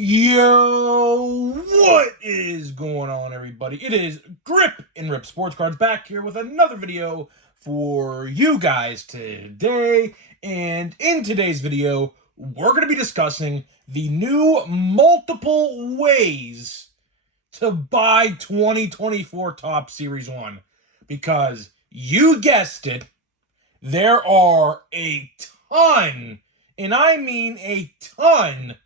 Yo, what is going on, everybody? It is Grip and Rip Sports Cards back here with another video for you guys today. And in today's video, we're going to be discussing the new multiple ways to buy 2024 Top Series 1. Because you guessed it, there are a ton, and I mean a ton,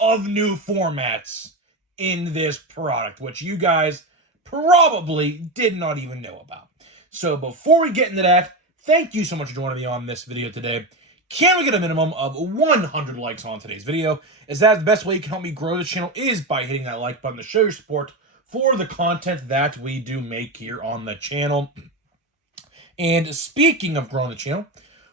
of new formats in this product, which you guys probably did not even know about. So before we get into that, thank you so much for joining me on this video today. Can we get a minimum of 100 likes on today's video? As that's the best way you can help me grow the channel is by hitting that like button to show your support for the content that we do make here on the channel. And speaking of growing the channel,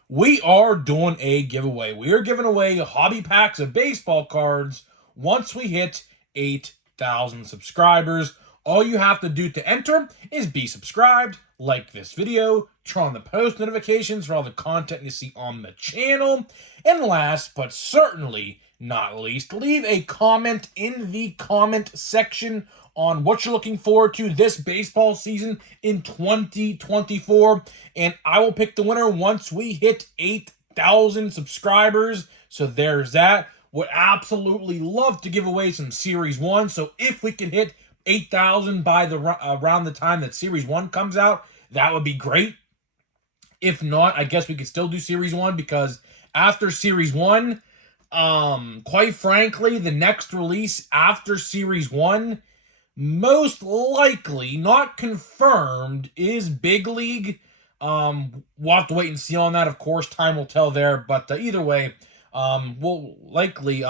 we are doing a giveaway. We are giving away hobby packs of baseball cards once we hit 8,000 subscribers. All you have to do to enter is be subscribed, like this video, turn on the post notifications for all the content you see on the channel, and last but certainly not least, leave a comment in the comment section on what you're looking forward to this baseball season in 2024, and I will pick the winner once we hit 8,000 subscribers. So there's that. Would absolutely love to give away some Series 1, so if we can hit 8,000 by around the time that Series 1 comes out, that would be great. If not, I guess we could still do Series 1, because after Series 1, quite frankly, the next release after Series 1, most likely, not confirmed, is Big League. We'll have to wait and see on that. Of course, time will tell there. But either way, we'll likely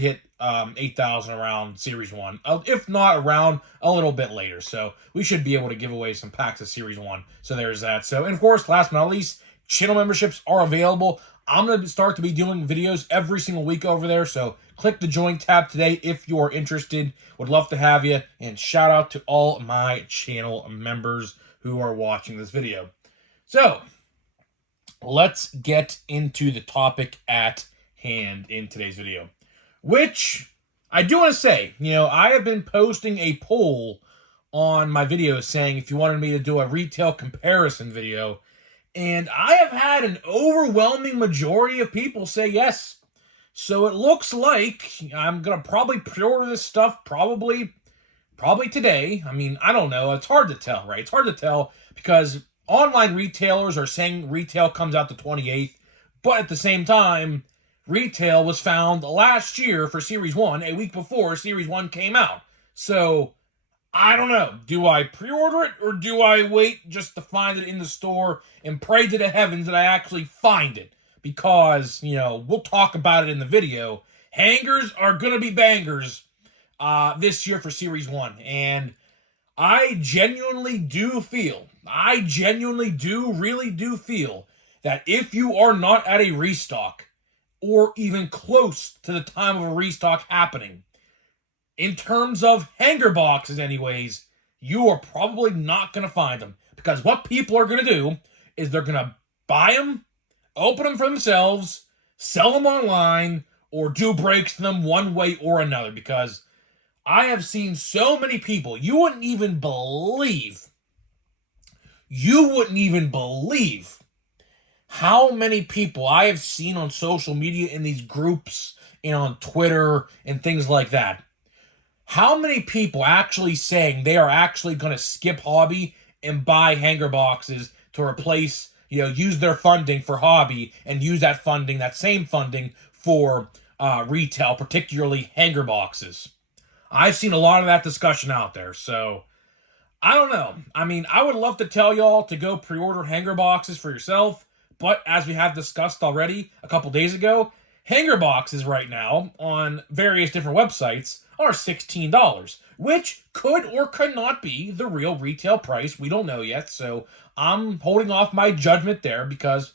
hit 8,000 around Series 1. If not, around a little bit later. So we should be able to give away some packs of Series 1. So there's that. So, and of course, last but not least, channel memberships are available. I'm going to start to be doing videos every single week over there, so click the join tab today if you're interested. Would love to have you, and shout out to all my channel members who are watching this video. So, let's get into the topic at hand in today's video, which I do want to say, I have been posting a poll on my videos saying if you wanted me to do a retail comparison video, and I have had an overwhelming majority of people say yes. So it looks like I'm going to probably pre-order this stuff probably today. I mean, I don't know. It's hard to tell, right? It's hard to tell because online retailers are saying retail comes out the 28th. But at the same time, retail was found last year for Series 1, a week before Series 1 came out. So I don't know. Do I pre-order it or do I wait just to find it in the store and pray to the heavens that I actually find it? Because, we'll talk about it in the video. Hangers are going to be bangers this year for Series 1. And I genuinely do feel, really do feel that if you are not at a restock or even close to the time of a restock happening, in terms of hanger boxes anyways, you are probably not going to find them. Because what people are going to do is they're going to buy them, open them for themselves, sell them online, or do breaks to them one way or another. Because I have seen so many people, you wouldn't even believe how many people I have seen on social media in these groups and on Twitter and things like that. How many people actually saying they are actually going to skip hobby and buy hanger boxes to replace, use their funding for hobby and use that same funding for retail, particularly hanger boxes? I've seen a lot of that discussion out there, so I don't know. I mean, I would love to tell y'all to go pre-order hanger boxes for yourself, but as we have discussed already a couple days ago, hanger boxes right now on various different websites are $16, which could or could not be the real retail price. We don't know yet, so I'm holding off my judgment there because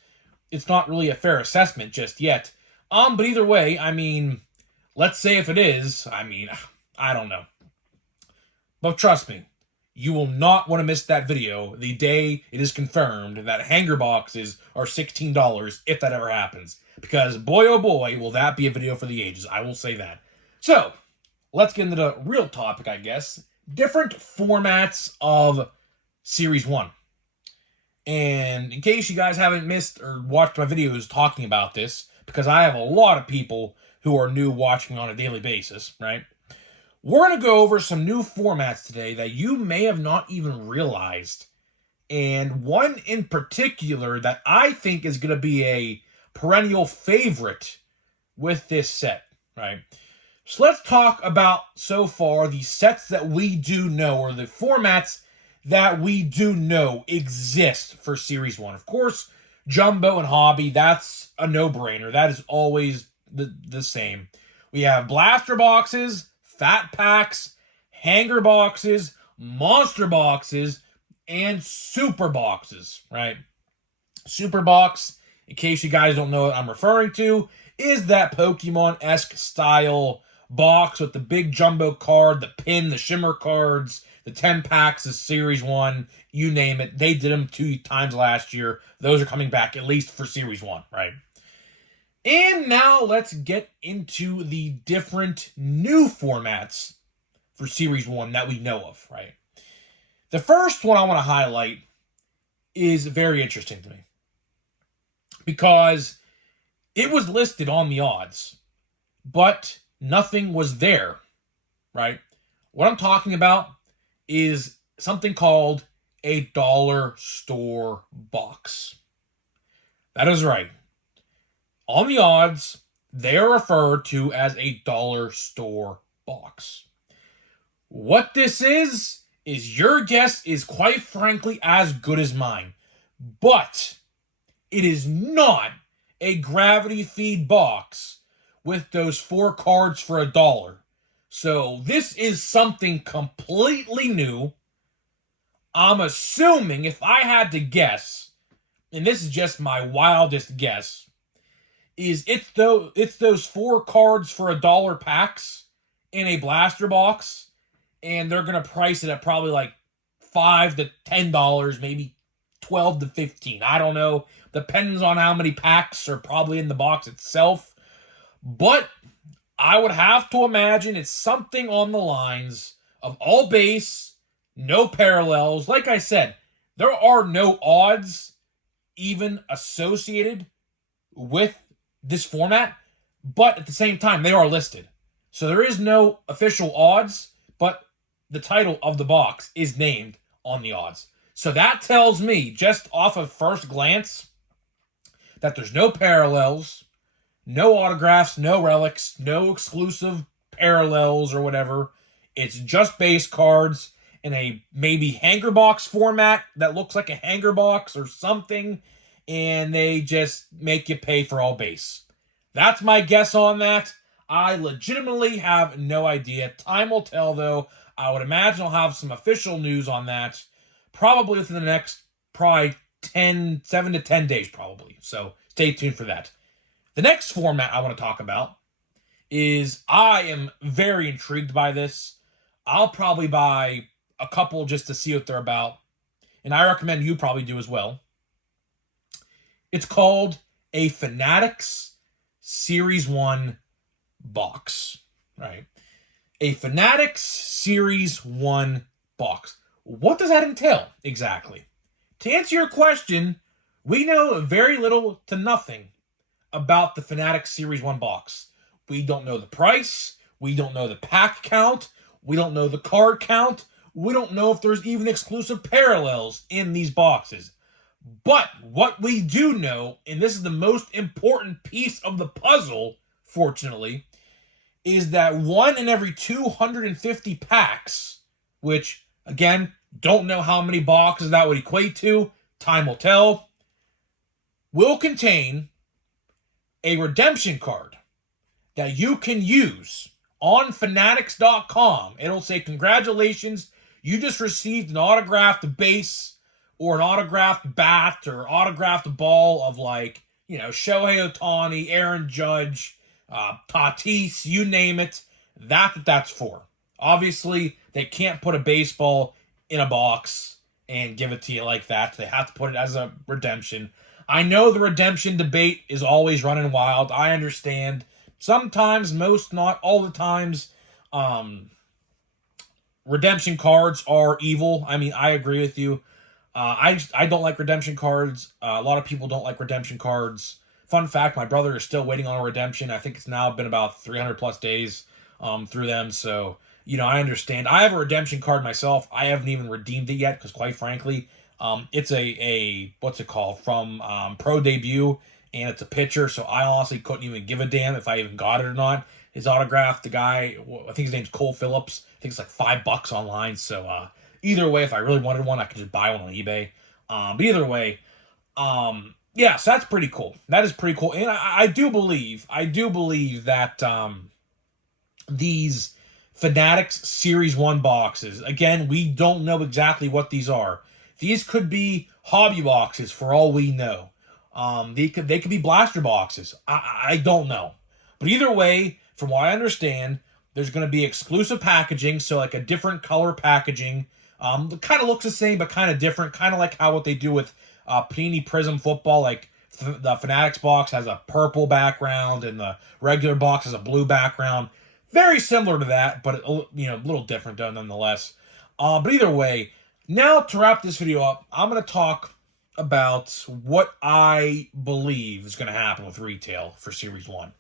it's not really a fair assessment just yet. But either way, I mean, let's say if it is, I don't know. But trust me, you will not want to miss that video the day it is confirmed that hanger boxes are $16 if that ever happens. Because boy oh boy, will that be a video for the ages. I will say that. So, let's get into the real topic, I guess. Different formats of Series 1. And in case you guys haven't missed or watched my videos talking about this, because I have a lot of people who are new watching on a daily basis, right? We're going to go over some new formats today that you may have not even realized. And one in particular that I think is going to be a perennial favorite with this set, right? So let's talk about, so far, the sets that we do know, or the formats that we do know exist for Series 1. Of course, Jumbo and Hobby, that's a no-brainer. That is always the same. We have blaster boxes, fat packs, hanger boxes, monster boxes, and super boxes, right? Super box, in case you guys don't know what I'm referring to, is that Pokemon-esque style box with the big jumbo card, the pin, the shimmer cards, the 10 packs, the Series 1, you name it. They did them 2 times last year. Those are coming back, at least for Series 1, right? And now let's get into the different new formats for Series 1 that we know of, right? The first one I want to highlight is very interesting to me because it was listed on the odds, but nothing was there, right? What I'm talking about is something called a dollar store box. That is right. On the odds, they are referred to as a dollar store box. What this is your guess is quite frankly as good as mine. But it is not a gravity feed box with those 4 cards for $1. So this is something completely new. I'm assuming, if I had to guess, and this is just my wildest guess, is it's those 4 cards for $1 packs in a blaster box, and they're gonna price it at probably like $5 to $10, maybe $12 to $15. I don't know. Depends on how many packs are probably in the box itself. But I would have to imagine it's something on the lines of all base, no parallels. Like I said, there are no odds even associated with this format, but at the same time, they are listed. So there is no official odds, but the title of the box is named on the odds. So that tells me, just off of first glance, that there's no parallels, no autographs, no relics, no exclusive parallels or whatever. It's just base cards in a maybe hanger box format that looks like a hanger box or something, and they just make you pay for all base. That's my guess on that. I legitimately have no idea. Time will tell, though. I would imagine I'll have some official news on that probably within the next 7 to 10 days probably. So stay tuned for that. The next format I want to talk about is, I am very intrigued by this. I'll probably buy a couple just to see what they're about. And I recommend you probably do as well. It's called a Fanatics Series 1 box, right? A Fanatics Series 1 box. What does that entail exactly? To answer your question, we know very little to nothing about the Fanatics Series 1 box. We don't know the price. We don't know the pack count. We don't know the card count. We don't know if there's even exclusive parallels in these boxes. But what we do know, and this is the most important piece of the puzzle, fortunately, is that 1 in every 250 packs, which, again, don't know how many boxes that would equate to, time will tell, will contain a redemption card that you can use on Fanatics.com. It'll say, congratulations, you just received an autographed base or an autographed bat or autographed ball of, like, you know, Shohei Ohtani, Aaron Judge, Tatis, you name it. That's what that's for. Obviously, they can't put a baseball in a box and give it to you like that. They have to put it as a redemption. I know the redemption debate is always running wild. I understand. Sometimes, most, not all the times, Redemption cards are evil. I mean, I agree with you. I don't like redemption cards. A lot of people don't like redemption cards. Fun fact, my brother is still waiting on a redemption. I think it's now been about 300 plus days through them. So, I understand. I have a redemption card myself. I haven't even redeemed it yet because, quite frankly, it's a what's it called, from Pro Debut, and it's a pitcher. So I honestly couldn't even give a damn if I even got it or not. His autograph, the guy, I think his name's Cole Phillips. I think it's like $5 online. So either way, if I really wanted one, I could just buy one on eBay. But either way, yeah, so that's pretty cool. That is pretty cool, and I do believe that these Fanatics Series 1 boxes, again, we don't know exactly what these are. These could be hobby boxes for all we know. They could be blaster boxes. I don't know. But either way, from what I understand, there's going to be exclusive packaging, so like a different color packaging. It kind of looks the same, but kind of different. Kind of like how what they do with Panini Prism Football. Like the Fanatics box has a purple background, and the regular box has a blue background. Very similar to that, but a little different though, nonetheless. But either way, now to wrap this video up, I'm going to talk about what I believe is going to happen with retail for Series 1.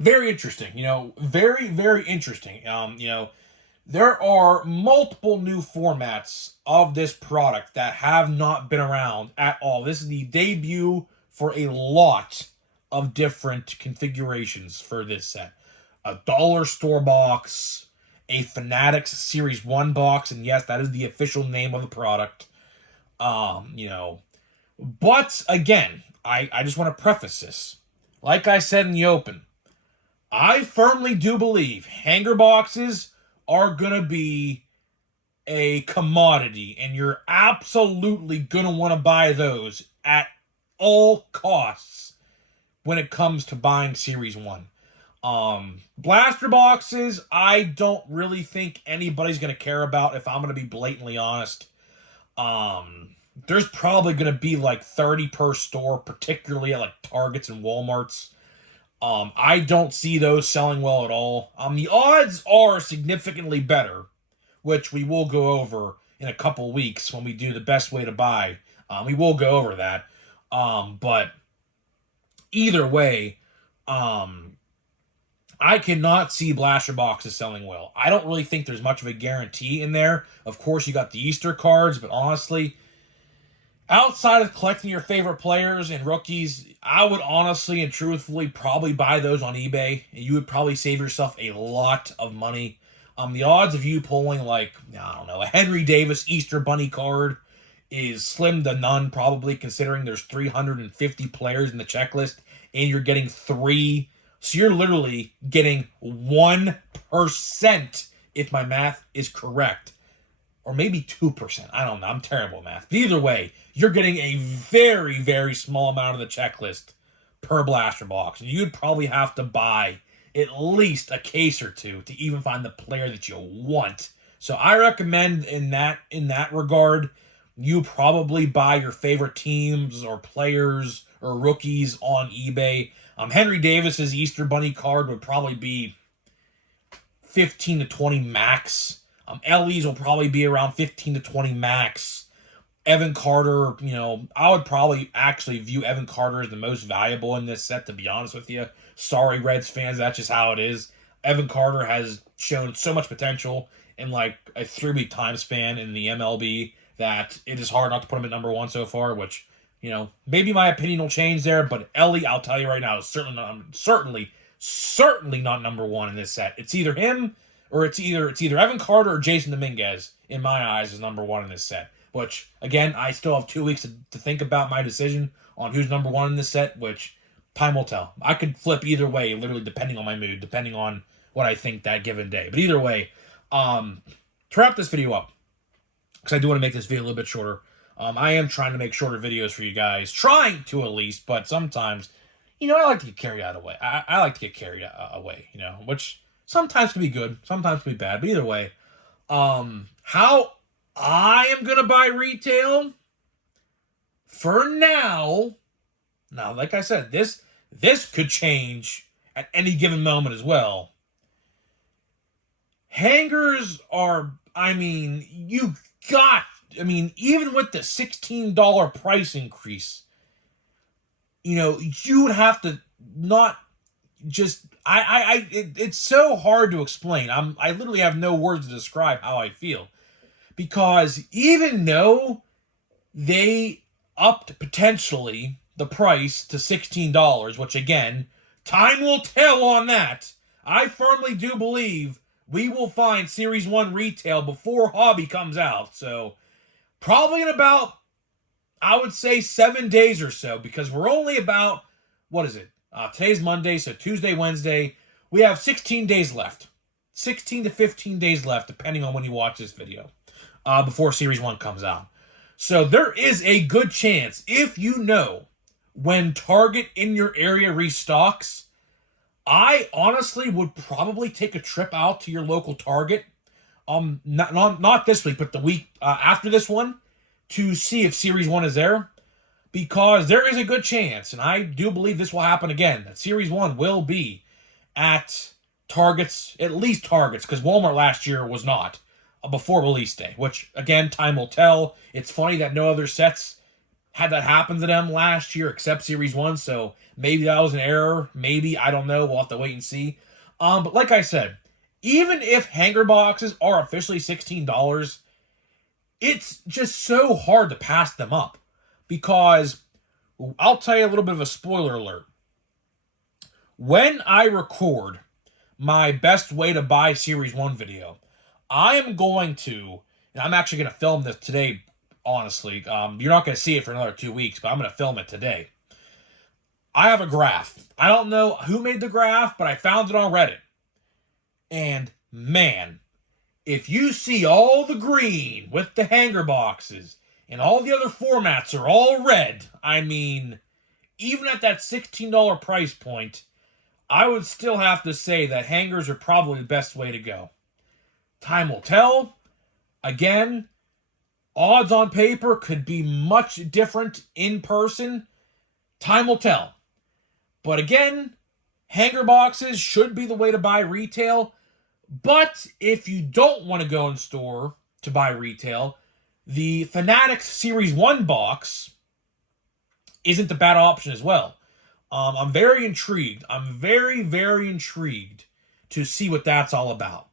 Very interesting, very, very interesting. There are multiple new formats of this product that have not been around at all. This is the debut for a lot of different configurations for this set. A dollar store box, a Fanatics Series 1 box, and yes, that is the official name of the product. But again, I just want to preface this. Like I said in the open, I firmly do believe hanger boxes are going to be a commodity, and you're absolutely going to want to buy those at all costs when it comes to buying Series 1. Blaster boxes, I don't really think anybody's going to care about, if I'm going to be blatantly honest. There's probably going to be like 30 per store, particularly at like Targets and Walmarts. I don't see those selling well at all. The odds are significantly better, which we will go over in a couple weeks when we do the best way to buy. We will go over that. But either way, I cannot see blaster boxes selling well. I don't really think there's much of a guarantee in there. Of course, you got the Easter cards, but honestly, outside of collecting your favorite players and rookies, I would honestly and truthfully probably buy those on eBay. You would probably save yourself a lot of money. The odds of you pulling, like, I don't know, a Henry Davis Easter Bunny card is slim to none, probably, considering there's 350 players in the checklist, and you're getting 3. So you're literally getting 1%, if my math is correct. Or maybe 2%. I don't know. I'm terrible at math. But either way, you're getting a very, very small amount of the checklist per blaster box. And you'd probably have to buy at least a case or two to even find the player that you want. So I recommend in that regard, you probably buy your favorite teams or players or rookies on eBay. Henry Davis's Easter Bunny card would probably be 15 to 20 max. LEs will probably be around 15 to 20 max. Evan Carter, I would probably actually view Evan Carter as the most valuable in this set, to be honest with you. Sorry, Reds fans, that's just how it is. Evan Carter has shown so much potential in like a 3-week time span in the MLB that it is hard not to put him at number 1 so far, which, maybe my opinion will change there, but Ellie, I'll tell you right now, is certainly not number 1 in this set. It's either him, or it's either Evan Carter or Jason Dominguez, in my eyes, is number 1 in this set. Which, again, I still have 2 weeks to think about my decision on who's number 1 in this set, which time will tell. I could flip either way, literally depending on my mood, depending on what I think that given day. But either way, to wrap this video up, because I do want to make this video a little bit shorter, I am trying to make shorter videos for you guys. Trying to, at least, but sometimes, I like to get carried away. I like to get carried away, which sometimes can be good, sometimes can be bad. But either way, how I am going to buy retail for now, like I said, this could change at any given moment as well. hangers are, even with the $16 price increase, you would have to not just, it's so hard to explain. I literally have no words to describe how I feel. Because even though they upped potentially the price to $16, which again, time will tell on that. I firmly do believe we will find Series 1 retail before Hobby comes out. So, probably in about, I would say, 7 days or so, because we're only about, what is it? Today's Monday, so Tuesday, Wednesday. We have 16 days left. 16 to 15 days left, depending on when you watch this video, before Series 1 comes out. So there is a good chance, if you know when Target in your area restocks, I honestly would probably take a trip out to your local Target, not this week, but the week after this one, to see if Series 1 is there. Because there is a good chance, and I do believe this will happen again, that Series 1 will be at Targets, at least Targets, because Walmart last year was not, before release day, which, again, time will tell. It's funny that no other sets had that happen to them last year except Series 1, so maybe that was an error. Maybe, I don't know. We'll have to wait and see. But like I said, even if hanger boxes are officially $16, it's just so hard to pass them up. Because, I'll tell you a little bit of a spoiler alert. When I record my best way to buy Series 1 video, I am going to, and I'm actually going to film this today, honestly. You're not going to see it for another 2 weeks, but I'm going to film it today. I have a graph. I don't know who made the graph, but I found it on Reddit. And, man, if you see all the green with the hanger boxes, and all the other formats are all red, even at that $16 price point, I would still have to say that hangers are probably the best way to go. Time will tell. Again, odds on paper could be much different in person. Time will tell. But again, hanger boxes should be the way to buy retail. But if you don't want to go in store to buy retail, the Fanatics Series 1 box isn't a bad option as well. I'm very intrigued. I'm very, very intrigued to see what that's all about.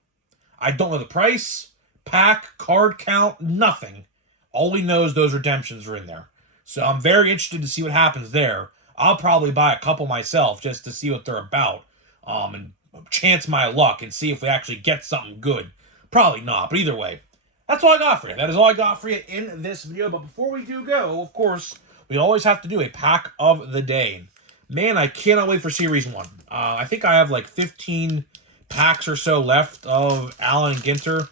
I don't know the price, pack, card count, nothing. All we know is those redemptions are in there. So I'm very interested to see what happens there. I'll probably buy a couple myself just to see what they're about. And chance my luck and see if we actually get something good. Probably not, but either way. That's all I got for you. That is all I got for you in this video. But before we do go, of course, we always have to do a pack of the day. Man, I cannot wait for Series 1. I think I have like 15 packs or so left of Allen and Ginter.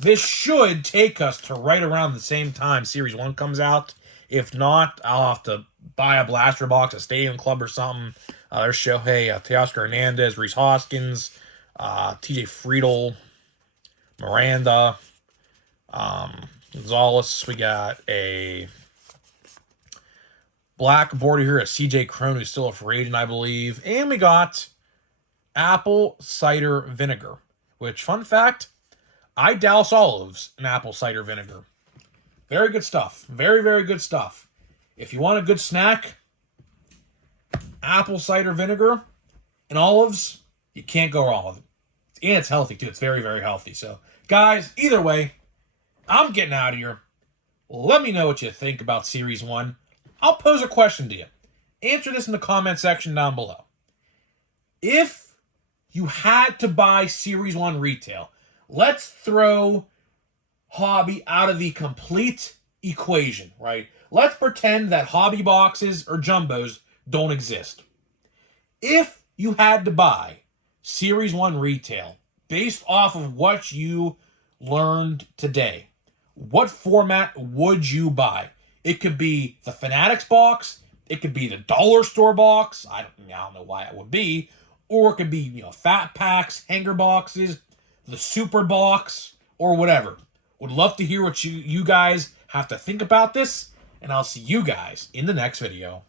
This should take us to right around the same time Series 1 comes out. If not, I'll have to buy a blaster box, a Stadium Club or something. There's Shohei, Teoscar Hernandez, Reese Hoskins, TJ Friedel, Miranda, Gonzalez. We got a black border here, a CJ Crone, who's still a free agent, I believe. And we got apple cider vinegar, which, fun fact, I douse olives in apple cider vinegar. Very good stuff. Very, very good stuff. If you want a good snack, apple cider vinegar and olives, you can't go wrong with it. And it's healthy, too. It's very, very healthy. So, guys, either way, I'm getting out of here. Let me know what you think about Series 1. I'll pose a question to you. Answer this in the comment section down below. If you had to buy Series 1 retail, let's throw Hobby out of the complete equation, right? Let's pretend that Hobby boxes or jumbos don't exist. If you had to buy Series 1 retail based off of what you learned today, what format would you buy? It could be the Fanatics box. It could be the dollar store box. I don't know why it would be. Or it could be, fat packs, hanger boxes, the super box, or whatever. Would love to hear what you guys have to think about this. And I'll see you guys in the next video.